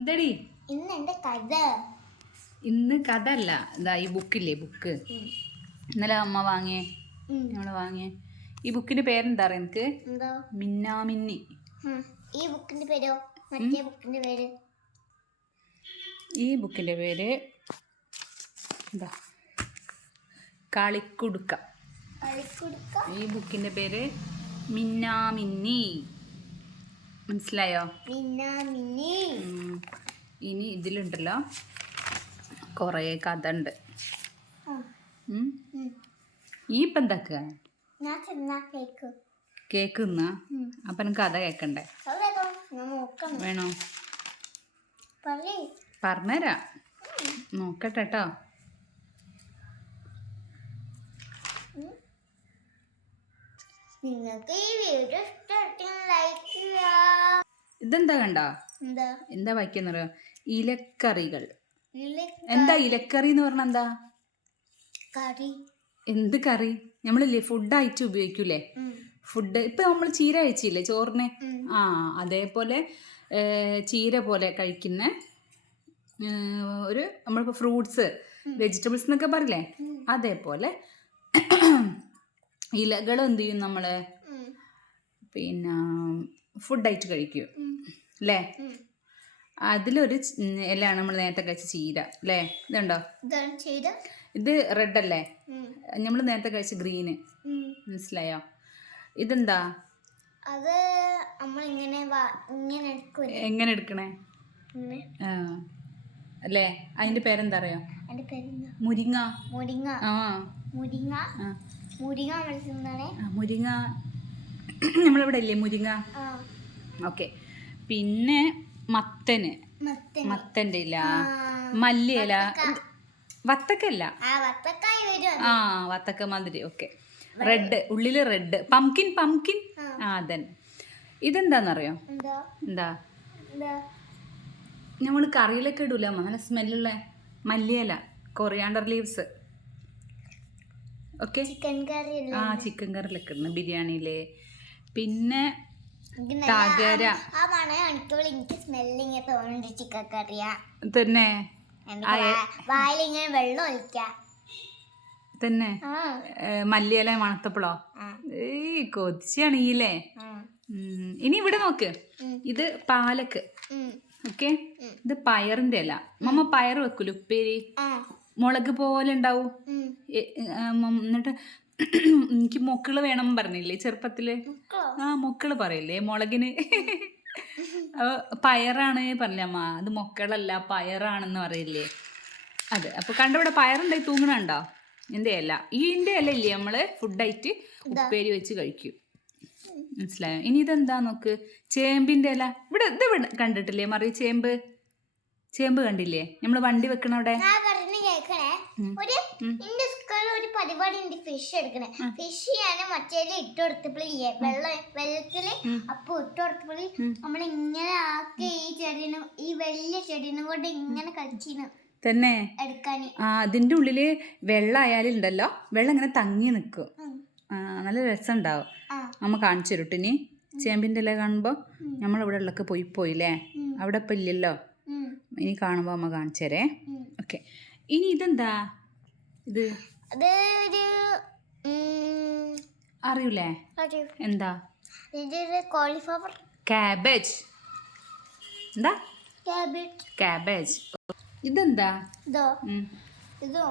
എന്തടി? ഇന്ന് എന്റെ കഥ. ഇന്ന് കഥ അല്ല ഈ ബുക്കില്ലേ ബുക്ക്. ഇന്നലെ അമ്മ വാങ്ങിയേ. ഉം. നമ്മൾ വാങ്ങിയേ. ഈ ബുക്കിന്റെ പേരെന്താ അറിയാം എനിക്ക് എന്തോ? മിന്നാമിന്നി. ഈ ബുക്കിന്റെ പേരോ? മറ്റേ ബുക്കിന്റെ പേര്? ഈ ബുക്കിന്റെ പേര് എന്താ? കളിക്കുടുക്ക. കളിക്കുടുക്ക? ഈ ബുക്കിന്റെ പേര് മിന്നാമിന്നി. മനസ്സിലായോ? ഇനി ഇതിലുണ്ടല്ലോ. കുറേ കഥ ഉണ്ട്. ഈ ഇപ്പം എന്താക്കുക കേക്ക്. തിന്നാ അപ്പം എനിക്ക് കഥ കേക്കണ്ടേ? വേണോ? പറഞ്ഞുതരാ നോക്കട്ടെ കേട്ടോ നിങ്ങൾക്ക് ഈ വീഡിയോ ഇഷ്ടമായിട്ട് ലൈക്ക് ചെയ്യുക. ഇതെന്താ കണ്ട? എന്താ? എന്താ വായിക്കുന്നറിയോ? ഇലക്കറികൾ. എന്താ ഇലക്കറി എന്ന് പറഞ്ഞാൽ എന്താ? കറി. എന്ത് കറി? നമ്മളില്ലേ ഫുഡായിട്ട് ഉപയോഗിക്കൂലേ. ഫുഡ് ഇപ്പൊ നമ്മൾ ചീര കഴിച്ചില്ലേ ചോറിന്? ആ അതേപോലെ ചീര പോലെ കഴിക്കുന്ന ഒരു നമ്മളിപ്പോൾ ഫ്രൂട്ട്സ് വെജിറ്റബിൾസ് എന്നൊക്കെ പറയില്ലേ? അതേപോലെ ഇലകൾ എന്ത് ചെയ്യും നമ്മൾ പിന്നെ ഫുഡായിട്ട് കഴിക്കും. അല്ലേ അതിലൊരു ഇലയാണ് നമ്മൾ നേരത്തെ കഴിച്ച ചീര. അല്ലേ ഇതുണ്ടോ? ഇത് റെഡ് അല്ലേ. നമ്മൾ നേരത്തെ കഴിച്ച ഗ്രീന്. മനസ്സിലായോ? ഇതെന്താ? അത് നമ്മൾ ഇങ്ങനെ എങ്ങനെ എടുക്കണേ? അല്ലേ അതിന്റെ പേരെന്താ അറിയോ? മുരിങ്ങ. മുരിങ്ങ. ആ. മുരിങ്ങ. ആ. മുരിങ്ങ മുരിങ്ങ. നമ്മളിവിടെ ഇല്ലേ മുരിങ്ങ? ഓക്കെ. പിന്നെ മത്തന്. മത്തന്റെ ഇല്ല ഇല. മല്ലിയില. വത്തക്കല്ല ആ വത്തക്ക മാതിരി. ഓക്കെ. റെഡ്. ഉള്ളിൽ റെഡ്. Pumpkin pumpkin? ആ. അതന്നെ ഇതെന്താന്നറിയോ? എന്താ? നമ്മൾ കറിയിലൊക്കെ ഇടൂല. നല്ല സ്മെല്ലുള്ള മല്ലിയില. Coriander leaves. Okay. Chicken curry ആ ചിക്കൻ കറിയിലൊക്കെ ഇടുന്നു ബിരിയാണിയിൽ. പിന്നെ തകര. തന്നെ. തന്നെ. മല്ലിയില മണത്തപ്പളോ? ഈ കൊതിച്ചാണീല്ലേ ഇനി ഇവിടെ നോക്ക്. ഇത് പാലക്ക്. ഓക്കെ? ഇത് പയറിന്റെ അല്ല മമ്മ പയർ വെക്കൂല ഉപ്പേരി? മുളക് പോലെ ഉണ്ടാവും. എന്നിട്ട് എനിക്ക് മൊക്കിൾ വേണം പറഞ്ഞില്ലേ ചെറുപ്പത്തിൽ? ആ മൊക്കിൾ പറയില്ലേ മുളകിന്. പയറാണ് പറഞ്ഞമ്മ അത് മൊക്കളല്ല പയറാണെന്ന് പറയില്ലേ. അതെ അപ്പൊ കണ്ടവിടെ പയറുണ്ടായി തൂങ്ങണുണ്ടോ? എന്റെ അല്ല. ഈ എന്റെ അല്ല ഇല്ലേ നമ്മൾ ഫുഡായിട്ട് ഉപ്പേരി വെച്ച് കഴിക്കും. മനസ്സിലായോ? ഇനി ഇതെന്താ നോക്ക്? ചേമ്പിന്റെ ഇല ഇവിടെ ഇത് കണ്ടിട്ടില്ലേ? മറി ചേമ്പ്? ചേമ്പ് കണ്ടില്ലേ? നമ്മൾ വണ്ടി വെക്കണ അവിടെ? ഒരു. എന്റെ സ്കൂളിൽ ഒരു പരിപാടി ഉണ്ട് ഫിഷ് എടുക്കണേ. ഫിഷ് ഞാൻ മറ്റേൽ ഇട്ട് കൊടുത്തപ്പോഴേ വെള്ളം വെള്ളത്തിൽ അപ്പൊ ഇട്ട് കൊടുത്തപ്പോൾ നമ്മൾ ഇങ്ങനെ ആക്കി ഈ ചെടീനും ഈ വലിയ ചെടീനും കൊണ്ട് ഇങ്ങനെ കളിച്ചിന് തന്നെ? ആ അതിന്റെ ഉള്ളിൽ വെള്ളം ആയാലും ഉണ്ടല്ലോ വെള്ളം ഇങ്ങനെ തങ്ങി നിൽക്കും ആ, നല്ല രസമുണ്ടാവും ഉണ്ടാവും അമ്മ കാണിച്ചു തരുട്ടിനി ചേമ്പിന്റെ ഇല കാണുമ്പോൾ നമ്മളിവിടെ ഉള്ളൊക്കെ പോയി പോയില്ലേ. അവിടെ ഇപ്പം ഇല്ലല്ലോ? ഇനി കാണുമ്പോൾ അമ്മ കാണിച്ചു തരേ. ഓക്കെ. ഇനി ഇതെന്താ? ഇത് അത് ഒരു അറിയൂലേ? എന്താ? കോളിഫ്ലവർ കാബേജ് എന്താ? കാബേജ് കാബേജ് ഇതെന്താ? ഇതോ? ഇതോ?